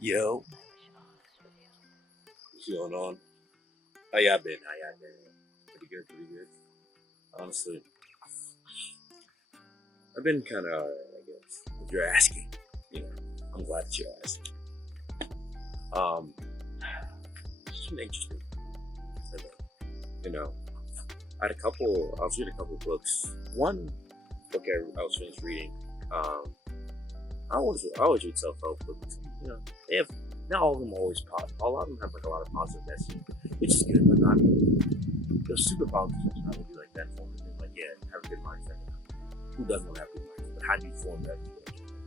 Yo, what's going on? How y'all been? Pretty good, pretty good. Honestly, I've been kind of alright, I guess. If you're asking, you know, I'm glad that you're asking. Um, it's been interesting. You know, I was reading a couple books. One book I was finished reading. Um, I always read self-help books. They have not all of them are always positive. A lot of them have like a lot of positive messaging, which is good, but not they're super positive. It's not really like that formative thing. Like, yeah, have a good mindset. Who doesn't want to have a good mindset? But how do you form that?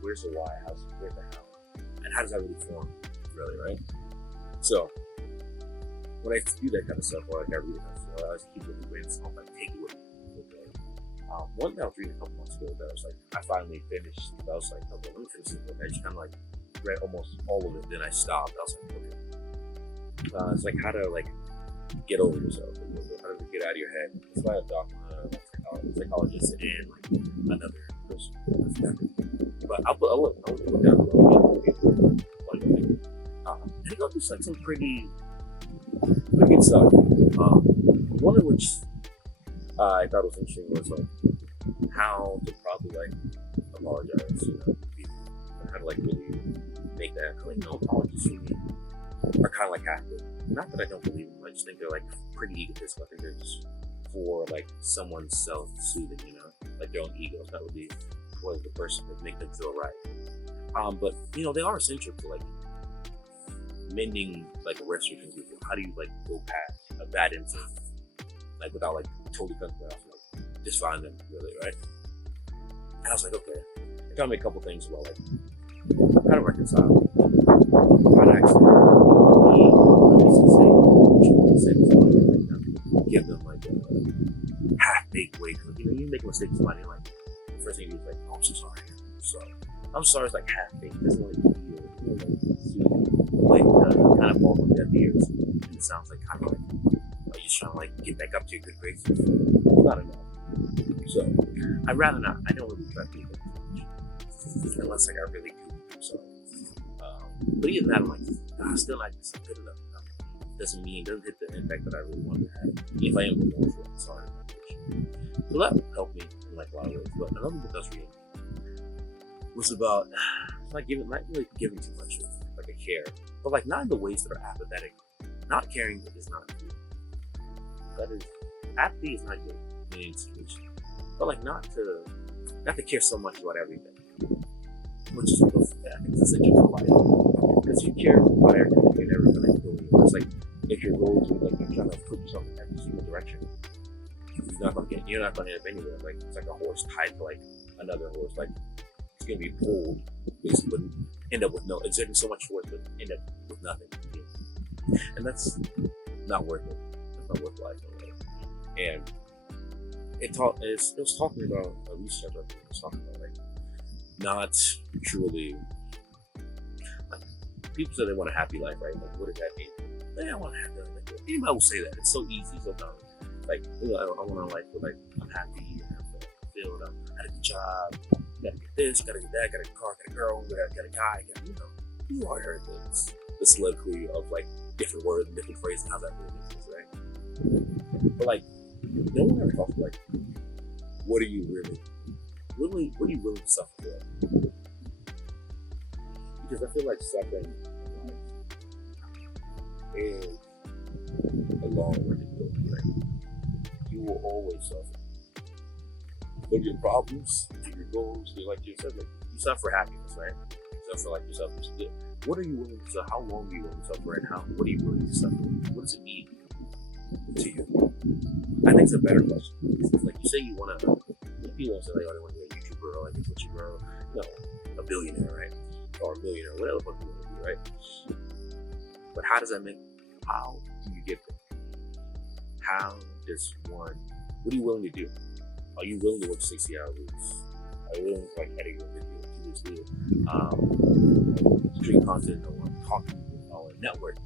Where's the why? Where's the how? And how does that really form? Really, right? So when I do that kind of stuff, or like I read it, I always keep it with me. So I'm like, take it with me. Okay. One thing I was reading a couple months ago that was like, I finally finished. I was like, okay, let me finish this book. I just kind of like read almost all of it, then I stopped. I was like, okay. It's like how to like get over yourself, how to get out of your head. It's by a doctor, psychologist, and like another person. But I'll look down. And it goes through like some pretty good stuff. One of which I thought was interesting was like how to probably like apologize, and how to like really make that. Like, apologies for me are kind of like half it. Not that I don't believe them. I just think they're like pretty egotistical. I think they're just for like someone's self-soothing, like their own ego. It's not really for the person to make them feel right. But they are essential to like mending like a restoration people. How do you like go past a bad incident like without like totally cutting them off, like just find them really, right? And I was like, okay. I taught me a couple things about like how to reconcile, how to actually give them like a half-baked way. You make a mistake with somebody, like the first thing you do is like, oh, I'm so sorry. I'm sorry is like half-baked. It doesn't really feel like kind of falls on deaf ears. And it sounds like kind of like you're just trying to like get back up to your good graces. It's not enough. So I'd rather not. I don't really try to do that unless like I really do. So, but even that, I'm like, still not good enough. Doesn't hit the impact that I really wanted to have. If I am remorseful, I'm sorry. So that helped me in like a lot of ways. But another book I was reading was about not really giving too much like a care, but like not in the ways that are apathetic. Not caring is not good. That is, apathy is not good in any situation. But like not to care so much about everything, which is I think it's essential for life. Because you care about everything and everything that's going on. It's like if your goal is like you're trying to put yourself in every single direction, you're not gonna end up anywhere. Like it's like a horse tied to like another horse. Like it's gonna be pulled, basically, but end up with exerting so much force, but end up with nothing. And that's not worth it. That's not worth life. And it was talking about a research. It was talking about like not truly. Like people say they want a happy life, right? Like what does that mean? I want a happy life. Like, anybody will say that. It's so easy sometimes. Like I want a life where like I'm happy, I'm fulfilled, I had a good job, gotta get this, gotta get that, got a car, got a girl, got a guy, you all heard the soliloquy of like different words and different phrases and how that really makes sense, right? But like no one ever talks like what are you really to suffer for? Because I feel like suffering is a long running right? You will always suffer. But your problems, your goals, you suffer for happiness, right? You suffer like yourself. What are you willing to suffer? How long are you willing to suffer, and what are you willing to suffer? What does it mean to you? I think it's a better question. It's like you say you want to. People won't say like, oh, they want to be a YouTuber or like a Twitch girl, a billionaire, right? Or a millionaire, whatever the fuck you want to be, right? But how does that make? How do you get there? How does one? What are you willing to do? Are you willing to work 60-hour weeks? Are you willing to like edit your video, do this video, stream content, or talk to people, or network,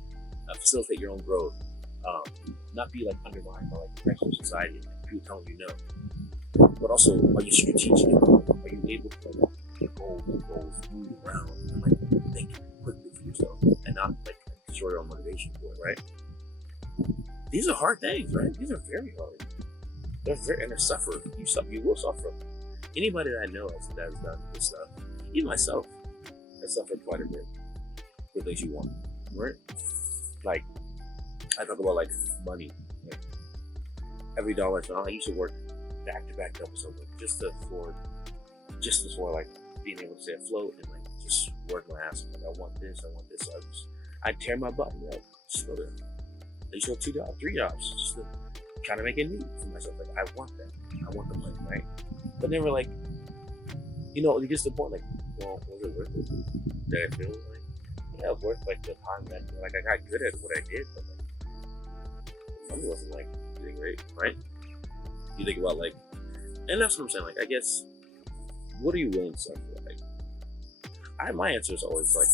facilitate your own growth, not be like undermined by like the rest of society and like, people telling you no. But also, are you strategic? Are you able to like goals move around and like think quickly for yourself? destroy your own motivation for it, right? These are hard things, right? These are very hard. And they're suffer. You will suffer. Anybody that I know that has done this stuff, even myself, has suffered quite a bit with things you want, right? Like, I talk about like money. Like, every dollar I used to work back-to-back jobs over just for like being able to stay afloat and like just work my ass off. Like, I want this. So I'd tear my body up just for that. I used to work 2 jobs, 3 jobs, just to try to make it neat for myself. Like, I want that. I want the money, right? But never like, it gets to the point like, well, was it worth it? Did I feel like, yeah, it was worth like the time that like I got good at what I did, but like the money wasn't like anything great, right? You think about like, and that's what I'm saying. Like, I guess, what are you willing to suffer? Like, my answer is always like,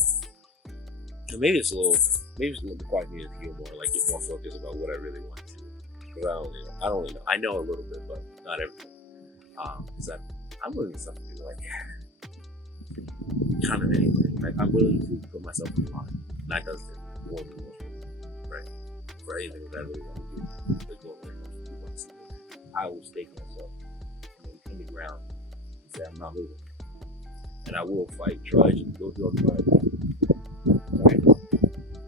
maybe it's a little bit quiet me to feel more, like get more focused about what I really want to. Because I don't really know. I know a little bit, but not everything. Is that I'm willing to suffer through like kind of anything. Like, I'm willing to put myself in line. Not because it's more than more, right? For anything that I really want to do, like going where it comes to, I will stake myself in the ground and say I'm not moving. And I will fight, trudge, and go through all the fight. Right?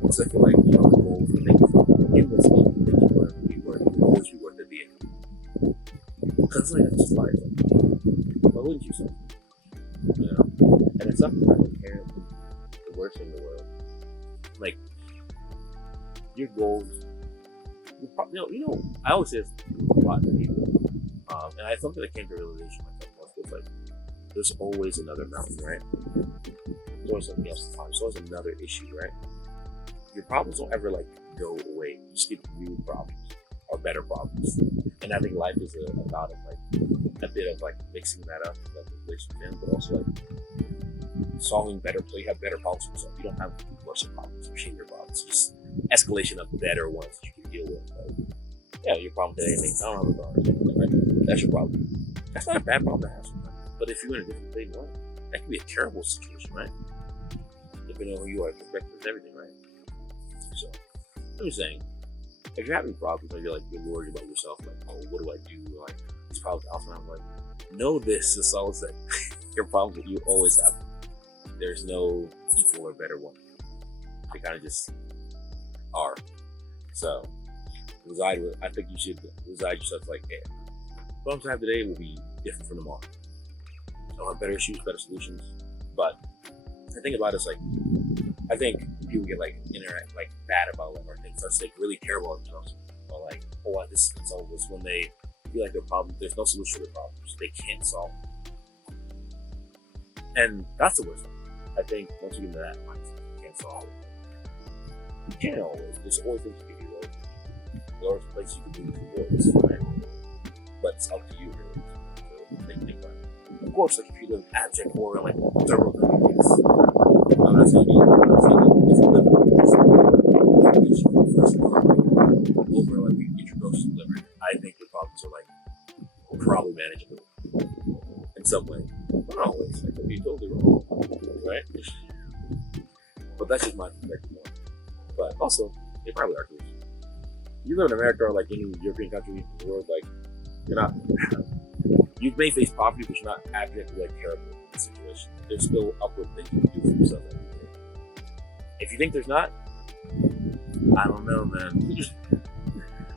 Because I feel like, the goals, the things, in this game, that you want to be worth, you always be worth at the end. Because like, that's just life. Why wouldn't you suffer? And it's something that's inherently the worst thing in the world. Like, your goals, I always say this a lot to people, and it's something that came to realization myself. It's like, there's always another mountain, right? There's always something else to climb. There's always another issue, right? Your problems don't ever like go away. You just get new problems or better problems. And I think life is about like a bit of like mixing that up, like relationships, but also like solving better. You have better problems for yourself. You don't have worse problems or shittier problems. Just escalation of better ones that you can deal with. Like, your problem today, I don't have a car. Right? That's your problem. That's not a bad problem to have sometimes. But if you're in a different thing, right? That can be a terrible situation, right? Depending on who you are, perspective is everything, right? So, I'm just saying, if you're having problems or you're worried about yourself, like, oh, what do I do? Like, these problems outside, I'm like, know this is all that your problems that you always have. There's no equal or better one. They kind of just are. So, I think you should reside yourself like, hey, the problems I have today will be different from tomorrow. I'll have better issues, better solutions. But the thing about it is, like, I think people get bad about or things that's like really terrible about themselves. Or like, oh, I just can solve this when they feel like their problem, there's no solution to their problems. They can't solve them. And that's the worst thing. I think once you get into that mindset, you can't solve it. You can't always. There's always things you can do. There's always places you can move towards, right? But it's up to you really to think about it. Of course, like if you live in abject horror, like third world countries, I'm not saying if you live in over like we get your groceries delivered, I think your problems are like probably manageable in some way. Not always, like, could be totally wrong, right? But that's just my perspective. But also, they probably are good. You live in America or like any European country in the world, like you're not. You may face poverty, but you're not abjectly like terrible in the situation. There's still upward things you can do for yourself every day. If you think there's not, I don't know, man.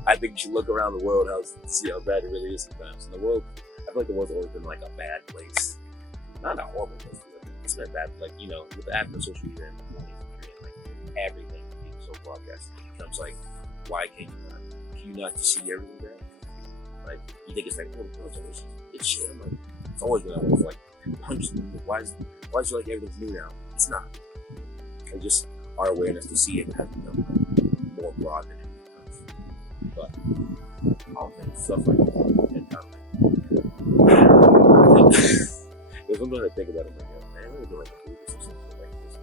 I think you should look around the world and see how bad it really is sometimes. In the world, I feel like the world's always been like a bad place. Not a horrible place, but it's been bad. Like, with the advent of social media and the 20th century, like everything being so broadcast, it becomes like, why can't you not? Can you not see everything there? Like, you think it's like, oh, it's shit. I'm like, it's always been that way. Like, why is it like everything's new now? It's not. It's just our awareness to see it has become more broad than anything else. But I don't think stuff like that and kind of like, there's something I think about it, like, man, I'm gonna do like a movie or something like this.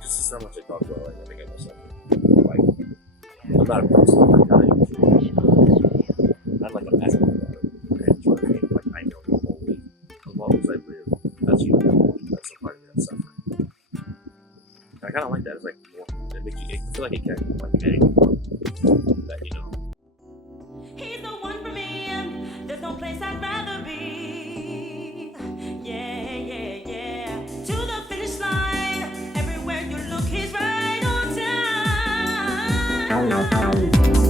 Just so much I talk about, like, I think I know something. Like, I'm not a person, not like I'm asking about it. Okay, like, I know always, as long as I live, that's you. That's a part of me that's suffering. I kind of like that. It's like more makes you. I feel like it can like anything that you know. He's the one for me. There's no place I'd rather be. Yeah, yeah, yeah. To the finish line. Everywhere you look, he's right on time.